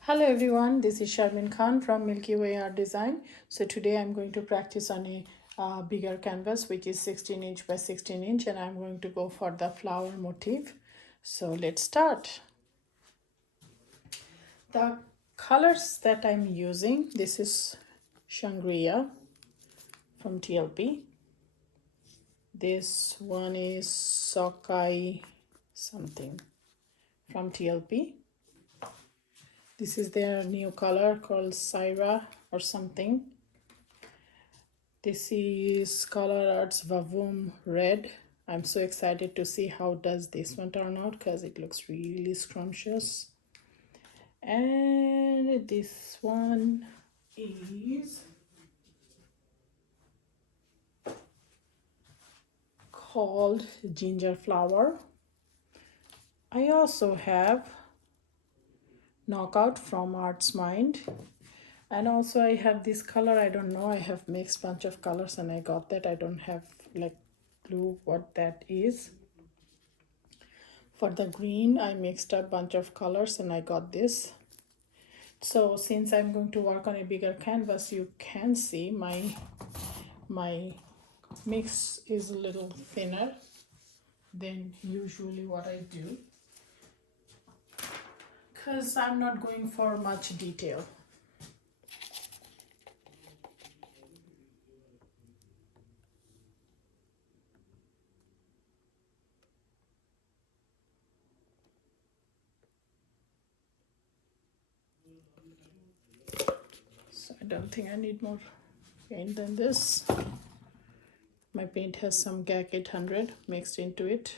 Hello everyone, this is Sharmin Khan from Milkyway Art Design. So today I'm going to practice on a bigger canvas which is 16 inch by 16 inch, and I'm going to go for the flower motif. So let's start. The colors that I'm using, this is Srya from TLP. This one is Sokai something from TLP. This is their new color called Srya or something. This is Color Arts Vavoom Red. I'm so excited to see how does this one turn out because it looks really scrumptious. And this one is called Ginger Flower. I also have Knockout from Arts Mind, and also I have this color. I don't know, I have mixed bunch of colors and I got that. I don't have like clue what that is. For the green I mixed a bunch of colors and I got this. So since I'm going to work on a bigger canvas, you can see my mix is a little thinner than usually what I do, because I'm not going for much detail. So I don't think I need more paint than this. My paint has some GAC 800 mixed into it.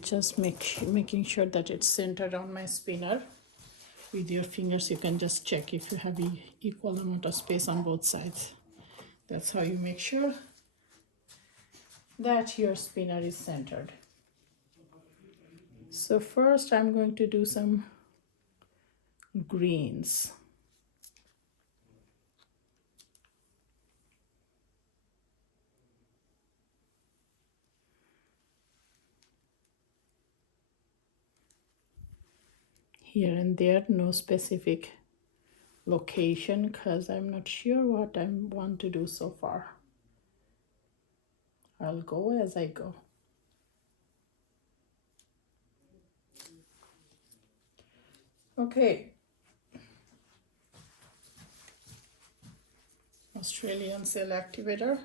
Just making sure that it's centered on my spinner. With your fingers you can just check if you have equal amount of space on both sides. That's how you make sure that your spinner is centered. So first I'm going to do some greens. Here and there, no specific location because I'm not sure what I want to do so far. I'll go as I go. Okay. Australian cell activator.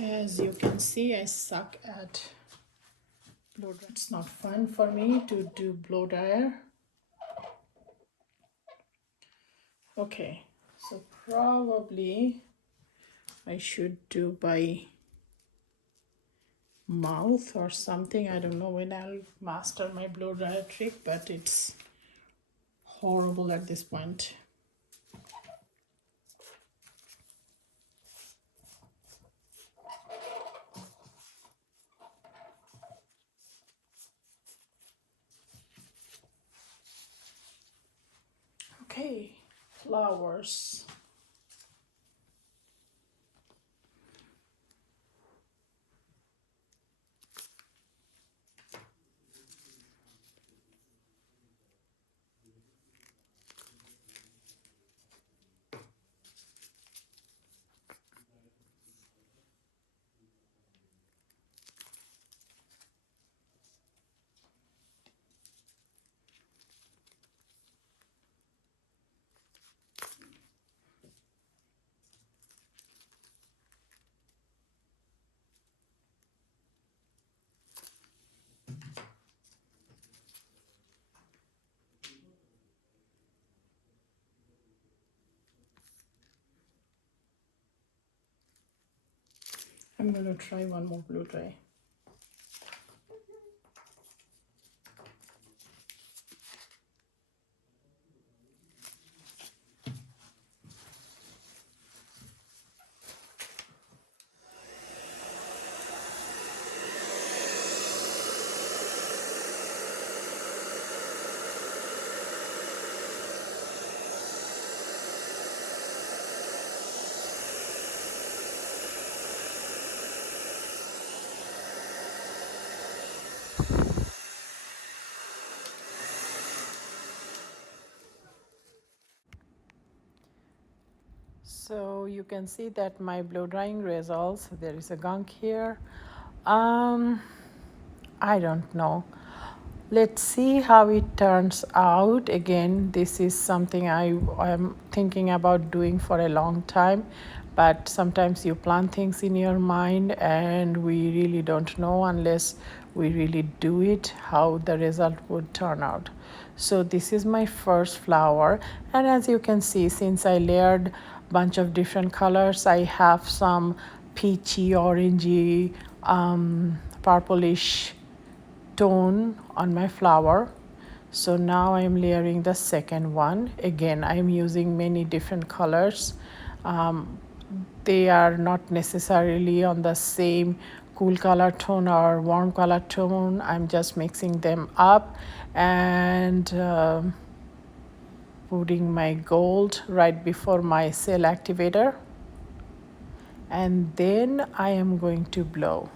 As you can see, I suck at blow dryer. It's not fun for me to do blow dryer. Okay, so probably I should do by mouth or something. I don't know when I'll master my blow dryer trick, but it's horrible at this point. Okay, flowers. I'm going to try one more blow dry. So you can see that my blow drying results, there is a gunk here. Um, I don't know. Let's see how it turns out. Again, this is something I am thinking about doing for a long time, but sometimes you plan things in your mind and we really don't know unless we really do it how the result would turn out. So this is my first flower, and as you can see, since I layered bunch of different colors, I have some peachy, orangey, purplish tone on my flower. So now I'm layering the second one. Again, I'm using many different colors. Um, they are not necessarily on the same cool color tone or warm color tone. I'm just mixing them up and putting my gold right before my cell activator, and then I am going to blow.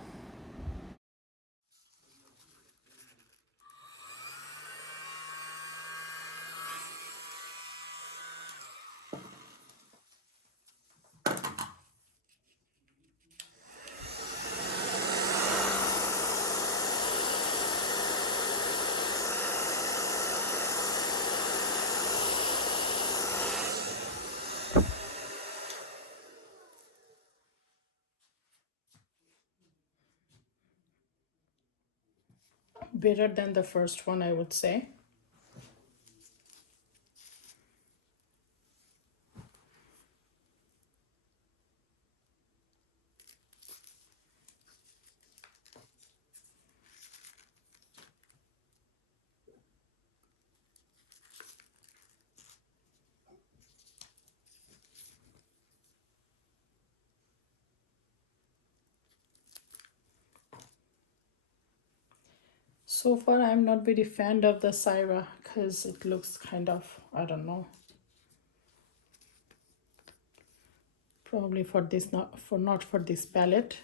Better than the first one, I would say. So far, I'm not very fan of the Srya because it looks kind of, I don't know, probably for this, not for this palette.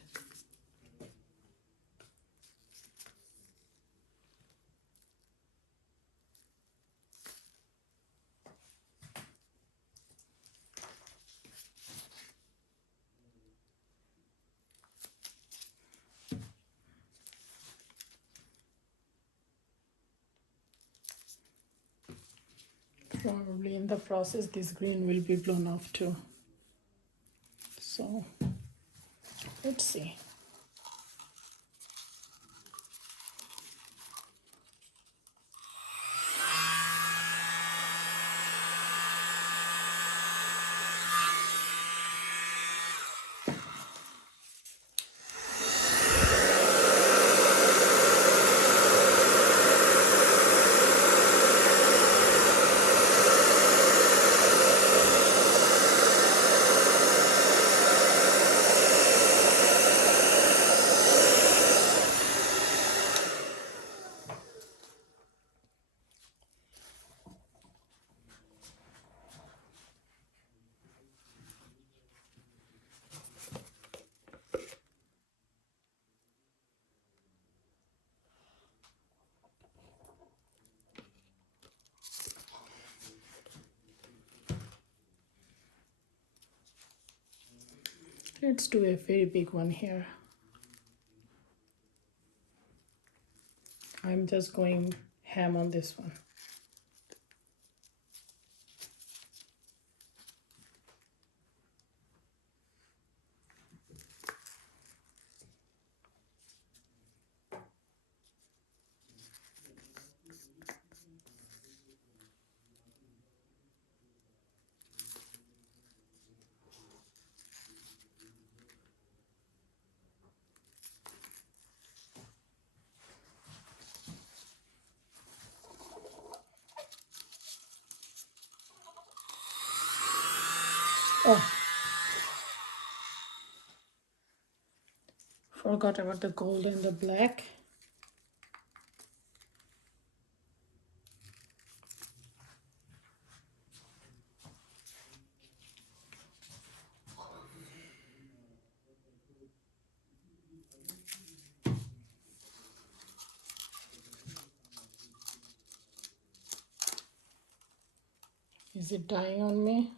Probably in the process, this green will be blown off too. So let's see. Let's do a very big one here. I'm just going ham on this one. Forgot about the gold and the black. Is it dying on me?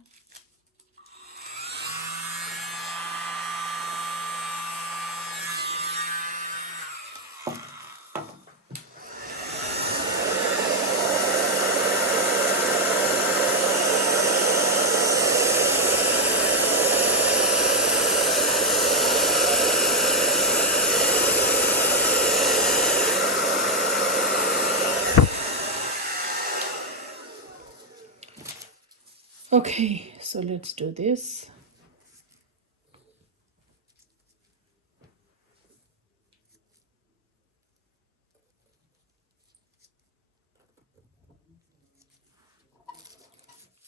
Okay, so let's do this.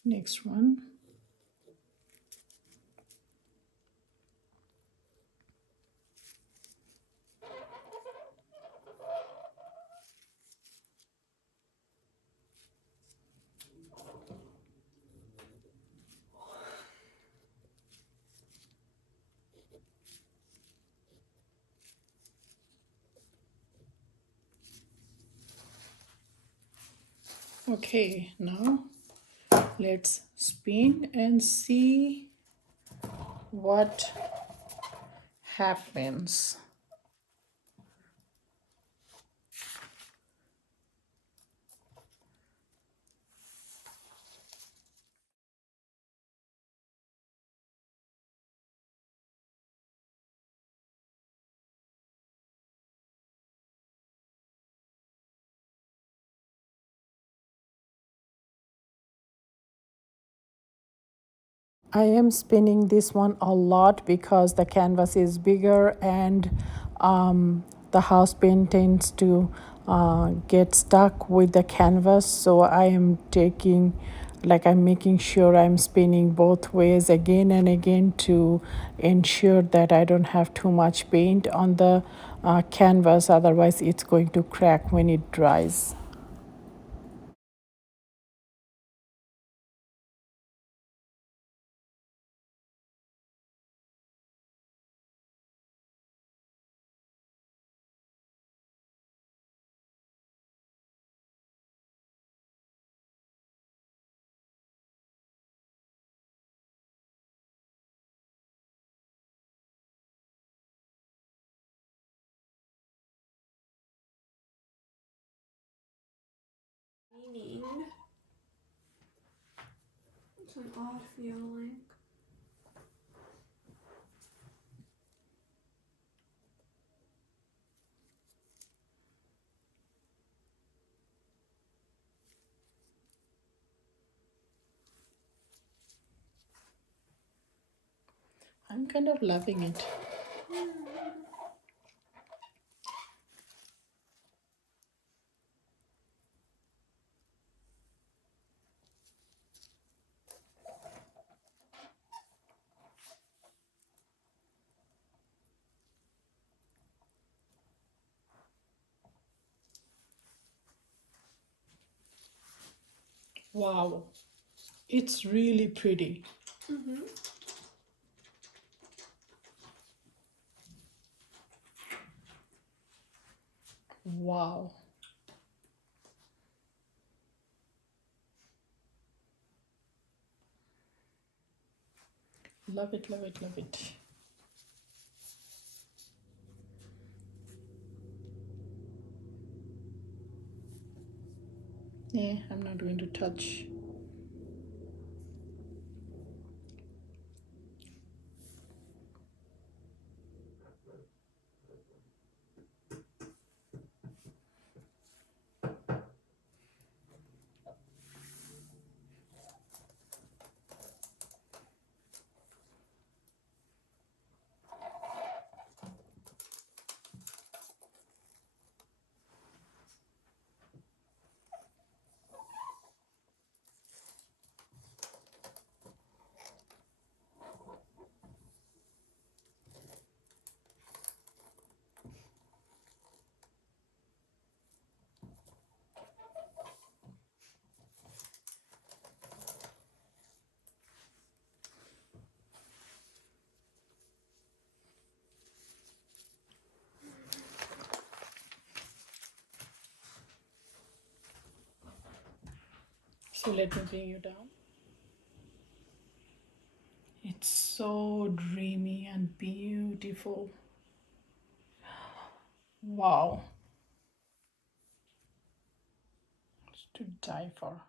Next one. Okay, now let's spin and see what happens. I am spinning this one a lot because the canvas is bigger and the house paint tends to get stuck with the canvas. So I am I'm making sure I'm spinning both ways again and again to ensure that I don't have too much paint on the canvas. Otherwise, it's going to crack when it dries. Meaning, it's an odd feeling. I'm kind of loving it. Wow, it's really pretty. Wow. Love it, love it, love it. Yeah, I'm not going to touch. So let me bring you down. It's so dreamy and beautiful. Wow. It's to die for.